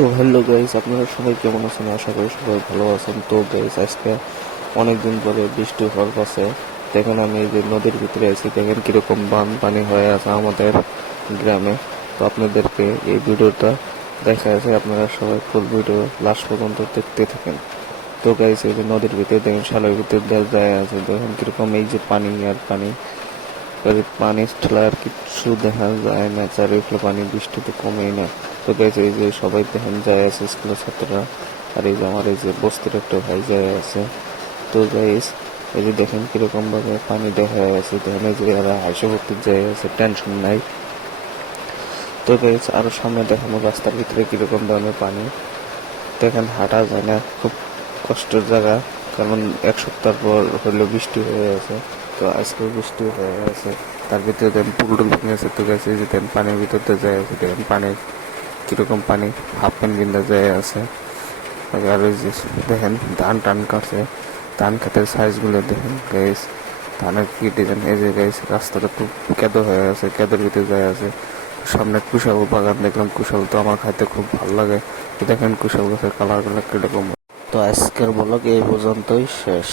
তো hello guys, আপনারা সবাই কেমন আছেন? আশা করি সবাই ভালো আছেন। তো গাইস, আজকে অনেকদিন পরে বৃষ্টি হওয়ার পাশে দেখেন আমি এই যে নদীর ভিতরে আছি, দেখেন কিরকম পানি হয়ে আছে আমাদের গ্রামে। তো আপনাদেরকে এই ভিডিওটা দেখা আছে, আপনারা সবাই ফুল ভিডিও লাস্ট পর্যন্ত দেখতে থাকেন। তো গাইস, এই যে নদীর ভিতরে দেখেন শালের ভিতরে যায় আছে, দেখেন কিরকম এই যে পানি আর পানি, পানির ঠেলা আর কিচ্ছু দেখা যায় না, চারিদিকে পানি, বৃষ্টি তো কমেই না। তো গাইস, এই যে সবাই দেখেন যায় আছে স্কুলের ছাত্ররা, আর এই যে আমার এই যে বস্তির একটা ভাই যায় আছে। তো গাইস, এই যে দেখেন কিরকম ভাবে পানি দেখা আছে, দেখেন এই যে এরা হাসি ভর্তি যায় আছে, টেনশন নাই। তো গাইস, আরো সামনে দেখানো রাস্তার ভিতরে কিরকম ধরনের পানি, দেখেন হাঁটা যায় না, খুব কষ্টের জায়গা। কারণ এক সপ্তাহ পর হইলো বৃষ্টি হয়ে আছে, তো আজকে বৃষ্টি হয়ে আছে, তার ভিতরে দেখেন পুল টুল ভেঙে আছে। তো গেছে যে দেখেন পানির ভিতরতে যায় আছে, দেখেন পানির কিরকম পানি, হাফ প্যান্ট বিন্দা যায় আছে। আর ওই যে দেখেন ধান টান কাটছে, ধান খেতের সাইজগুলো দেখেন গাইস, ধানের কি ডিজাইন। এই যে গাইস, রাস্তাটা খুব কেদো হয়ে আছে, কেদোর ভিতরে যায় আছে। সামনে কুশাল বাগান দেখলাম, কুশাল তো আমার খাইতে খুব ভালো লাগে। তো দেখেন কুশাল গাছের কালার গুলো কিরকম। তো আজকের ব্লগ এই পর্যন্তই শেষ।